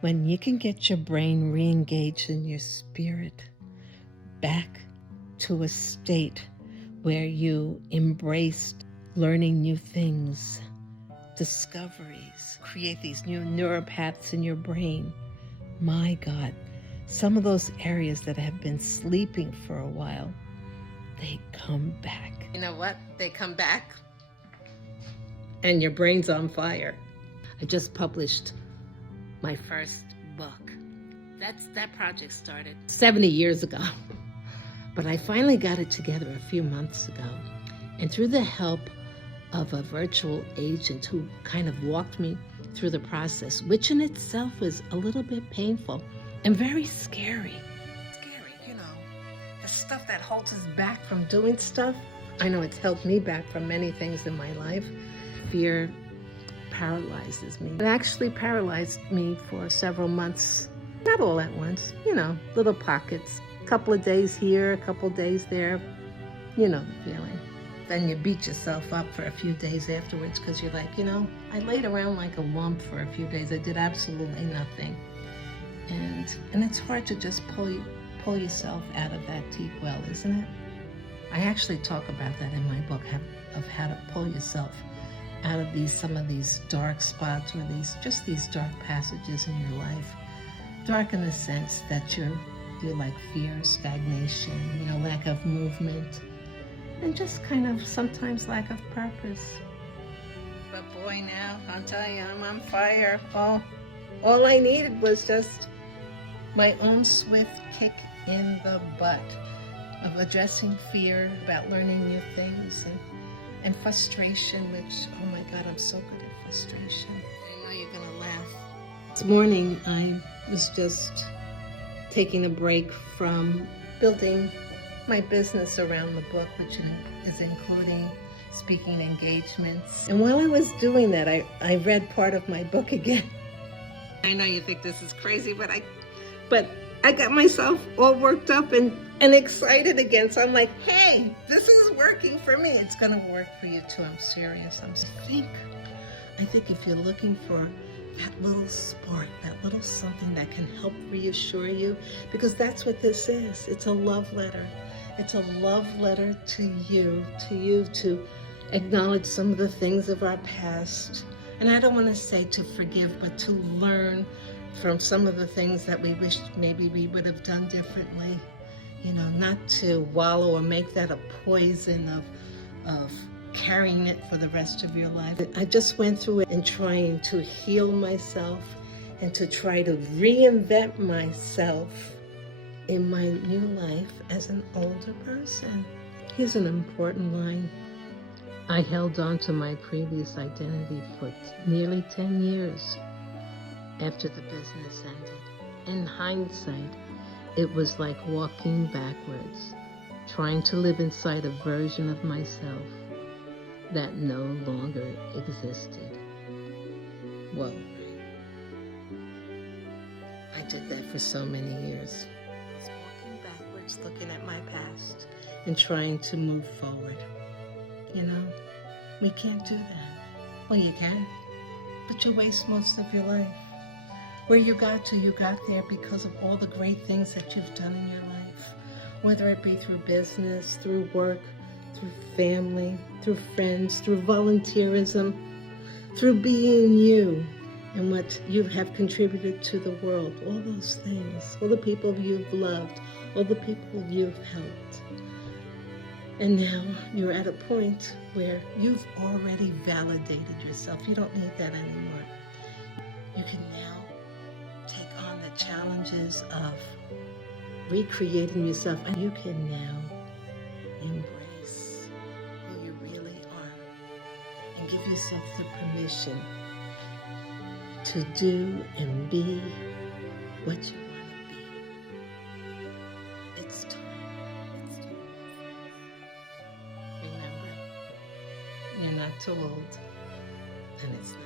When you can get your brain re-engaged and your spirit back to a state where you embraced learning new things, discoveries, create these new neuropaths in your brain. My God, some of those areas that have been sleeping for a while, they come back. You know what? They come back and your brain's on fire. I just published my first book. That project started 70 years ago. But I finally got it together a few months ago. And through the help of a virtual agent who kind of walked me through the process, which in itself was a little bit painful and very scary. Scary, you know, the stuff that holds us back from doing stuff. I know it's held me back from many things in my life. Fear paralyzes me. It actually paralyzed me for several months. Not all at once, you know, little pockets. A couple of days here, a couple of days there. You know the feeling. Then you beat yourself up for a few days afterwards because you're like, you know, I laid around like a lump for a few days. I did absolutely nothing. And it's hard to just pull yourself out of that deep well, isn't it? I actually talk about that in my book, of how to pull yourself out of some of these dark spots or these dark passages in your life. Dark in the sense that you're like fear, stagnation, you know, lack of movement, and just kind of sometimes lack of purpose. But boy, now, I'll tell you, I'm on fire. All I needed was just my own swift kick in the butt of addressing fear, about learning new things, and frustration, which, oh my God, I'm so good at frustration. I know you're gonna laugh. This morning, I was just taking a break from building my business around the book, which is including speaking engagements. And while I was doing that, I read part of my book again. I know you think this is crazy, but I got myself all worked up and excited again. So I'm like, hey, this is working for me. It's gonna work for you too. I'm serious. I think if you're looking for that little spark, that little something that can help reassure you, because that's what this is. It's a love letter. It's a love letter to you to acknowledge some of the things of our past. And I don't want to say to forgive, but to learn from some of the things that we wish maybe we would have done differently. You know, not to wallow or make that a poison of carrying it for the rest of your life. I just went through it and trying to heal myself and to try to reinvent myself in my new life as an older person. Here's an important line. I held on to my previous identity for nearly 10 years after the business ended. In hindsight, it was like walking backwards, trying to live inside a version of myself that no longer existed. Whoa. I did that for so many years. I was walking backwards, looking at my past and trying to move forward. You know, we can't do that. Well, you can, but you'll waste most of your life. Where you got there because of all the great things that you've done in your life, whether it be through business, through work, through family, through friends, through volunteerism, through being you and what you have contributed to the world, all those things, all the people you've loved, all the people you've helped. And now you're at a point where you've already validated yourself. You don't need that anymore. You can now take on the challenges of recreating yourself, and you can now embrace who you really are and give yourself the permission to do and be what you want to be. It's time. Remember, you're not too old, and it's not